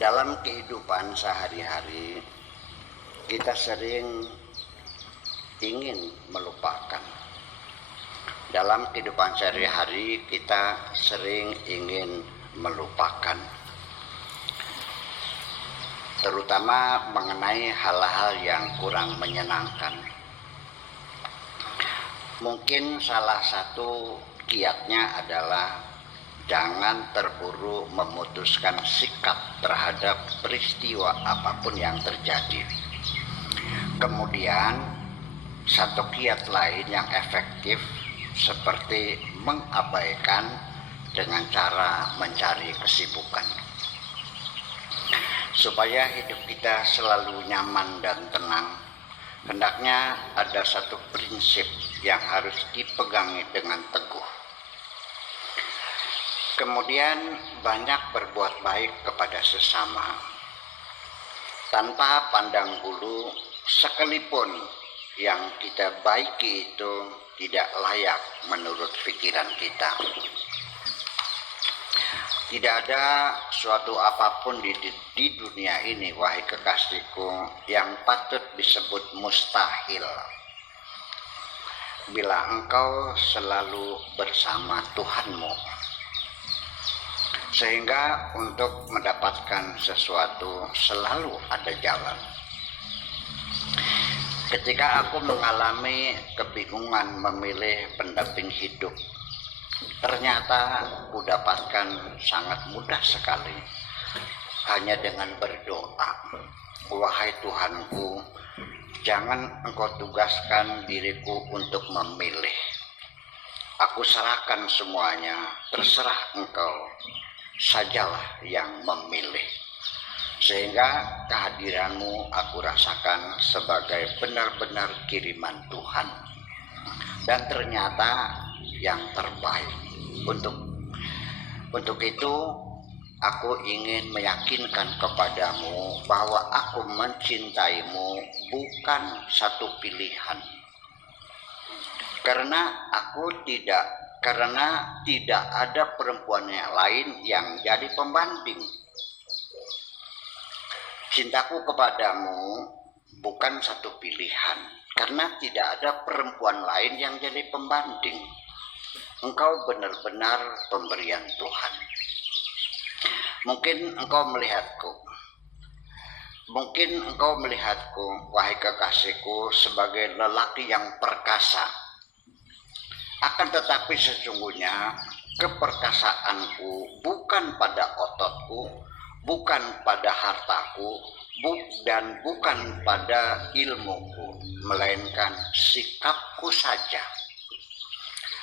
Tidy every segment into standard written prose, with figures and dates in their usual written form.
Dalam kehidupan sehari-hari, kita sering ingin melupakan. Dalam kehidupan sehari-hari, kita sering ingin melupakan, terutama mengenai hal-hal yang kurang menyenangkan. Mungkin salah satu kiatnya adalah jangan terburu memutuskan sikap terhadap peristiwa apapun yang terjadi. Kemudian satu kiat lain yang efektif seperti mengabaikan dengan cara mencari kesibukan. Supaya hidup kita selalu nyaman dan tenang, hendaknya ada satu prinsip yang harus dipegangi dengan teguh. Kemudian banyak berbuat baik kepada sesama, tanpa pandang bulu, sekalipun yang kita baiki itu tidak layak menurut pikiran kita. Tidak ada suatu apapun di dunia ini, wahai kekasihku, yang patut disebut mustahil bila engkau selalu bersama Tuhanmu. Sehingga untuk mendapatkan sesuatu selalu ada jalan. Ketika aku mengalami kebingungan memilih pendamping hidup, ternyata aku dapatkan sangat mudah sekali. Hanya dengan berdoa, wahai Tuhanku, jangan engkau tugaskan diriku untuk memilih. Aku serahkan semuanya, terserah engkau sajalah yang memilih. Sehingga kehadiranmu aku rasakan sebagai benar-benar kiriman Tuhan. Dan ternyata yang terbaik. Untuk itu aku ingin meyakinkan kepadamu bahwa aku mencintaimu bukan satu pilihan. Karena tidak ada perempuan yang lain yang jadi pembanding. Cintaku kepadamu bukan satu pilihan, karena tidak ada perempuan lain yang jadi pembanding. Engkau benar-benar pemberian Tuhan. Mungkin engkau melihatku, wahai kekasihku, sebagai lelaki yang perkasa. Akan tetapi sesungguhnya keperkasaanku bukan pada ototku, bukan pada hartaku, dan bukan pada ilmuku, melainkan sikapku saja.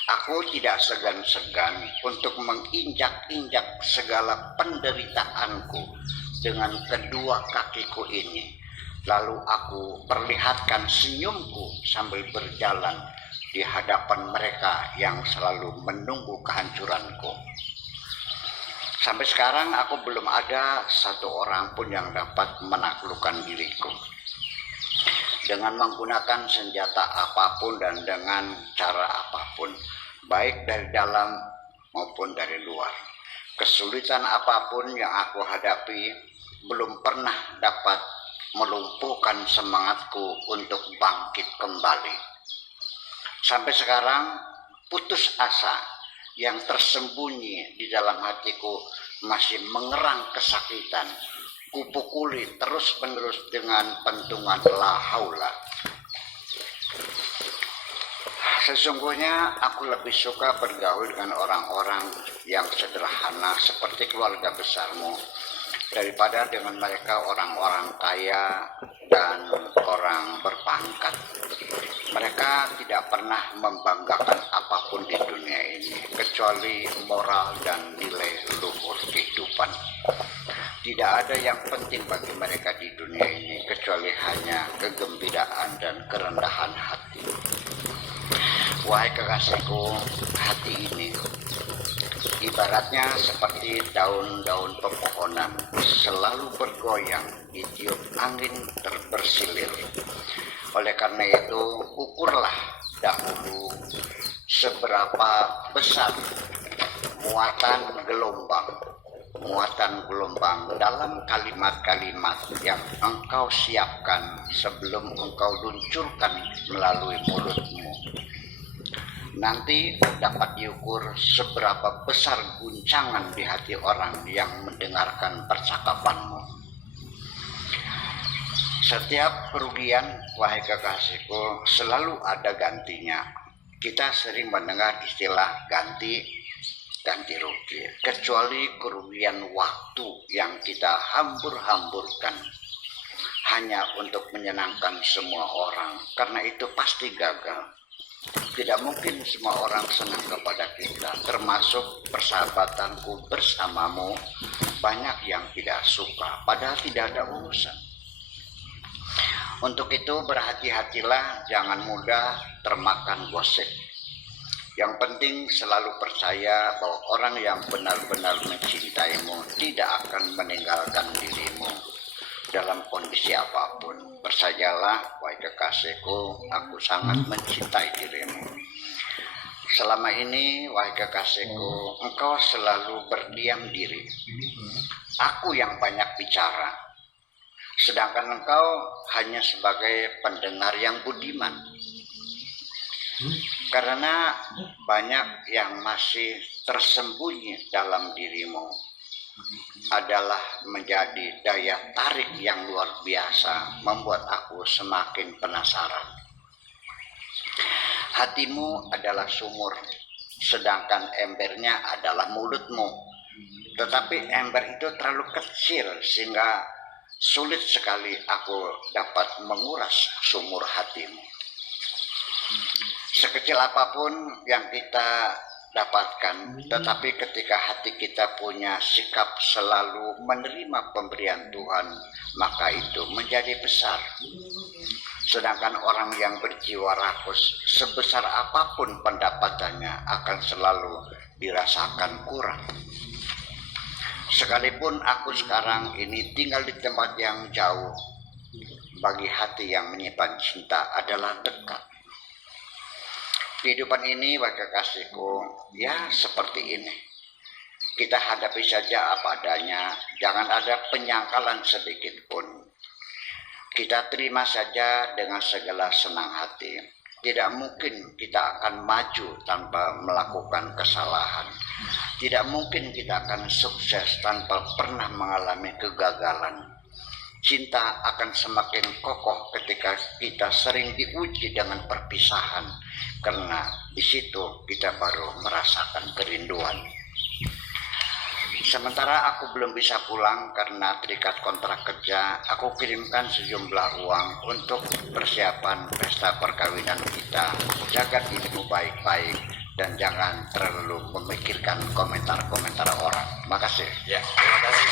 Aku tidak segan-segan untuk menginjak-injak segala penderitaanku dengan kedua kakiku ini. Lalu aku perlihatkan senyumku sambil berjalan di hadapan mereka yang selalu menunggu kehancuranku. Sampai sekarang aku belum ada satu orang pun yang dapat menaklukkan diriku. Dengan menggunakan senjata apapun dan dengan cara apapun, baik dari dalam maupun dari luar. Kesulitan apapun yang aku hadapi belum pernah dapat melumpuhkan semangatku untuk bangkit kembali. Sampai sekarang putus asa yang tersembunyi di dalam hatiku masih mengerang kesakitan. Kupukuli terus-menerus dengan pentungan la haula. Sesungguhnya aku lebih suka bergaul dengan orang-orang yang sederhana seperti keluarga besarmu daripada dengan mereka orang-orang kaya dan orang berpangkat. Mereka tidak pernah membanggakan apapun di dunia ini kecuali moral dan nilai luhur kehidupan. Tidak ada yang penting bagi mereka di dunia ini kecuali hanya kegembiraan dan kerendahan hati. Wahai kekasihku, hati ini ibaratnya seperti daun-daun pepohonan selalu bergoyang ditiup angin terbersilir. Oleh karena itu, ukurlah dahulu seberapa besar muatan gelombang muatan gelombang dalam kalimat-kalimat yang engkau siapkan sebelum engkau luncurkan melalui mulutmu. Nanti dapat diukur seberapa besar guncangan di hati orang yang mendengarkan percakapanmu. Setiap kerugian, wahai kekasihku, selalu ada gantinya. Kita sering mendengar istilah ganti rugi, kecuali kerugian waktu yang kita hambur-hamburkan hanya untuk menyenangkan semua orang, karena itu pasti gagal. Tidak mungkin semua orang senang kepada kita, termasuk persahabatanku bersamamu. Banyak yang tidak suka, padahal tidak ada urusan. Untuk itu berhati-hatilah, jangan mudah termakan gosip. Yang penting selalu percaya bahwa orang yang benar-benar mencintaimu tidak akan meninggalkan dirimu dalam kondisi apapun. Percayalah, wahai kekasihku, aku sangat mencintai dirimu. Selama ini, wahai kekasihku, engkau selalu berdiam diri. Aku yang banyak bicara, sedangkan engkau hanya sebagai pendengar yang budiman. Karena banyak yang masih tersembunyi dalam dirimu adalah menjadi daya tarik yang luar biasa, membuat aku semakin penasaran. Hatimu adalah sumur, sedangkan embernya adalah mulutmu. Tetapi ember itu terlalu kecil sehingga sulit sekali aku dapat menguras sumur hatimu. Sekecil apapun yang kita dapatkan, tetapi ketika hati kita punya sikap selalu menerima pemberian Tuhan, maka itu menjadi besar. Sedangkan orang yang berjiwa rakus, sebesar apapun pendapatannya, akan selalu dirasakan kurang. Sekalipun aku sekarang ini tinggal di tempat yang jauh, bagi hati yang menyimpan cinta adalah dekat. Kehidupan ini, wahai kekasihku, ya seperti ini. Kita hadapi saja apa adanya, jangan ada penyangkalan sedikit pun. Kita terima saja dengan segala senang hati. Tidak mungkin kita akan maju tanpa melakukan kesalahan. Tidak mungkin kita akan sukses tanpa pernah mengalami kegagalan. Cinta akan semakin kokoh ketika kita sering diuji dengan perpisahan, karena di situ kita baru merasakan kerinduan. Sementara aku belum bisa pulang karena terikat kontrak kerja, aku kirimkan sejumlah uang untuk persiapan pesta perkawinan kita. Jaga dirimu baik-baik dan jangan terlalu memikirkan komentar-komentar orang. Makasih. Ya, terima kasih.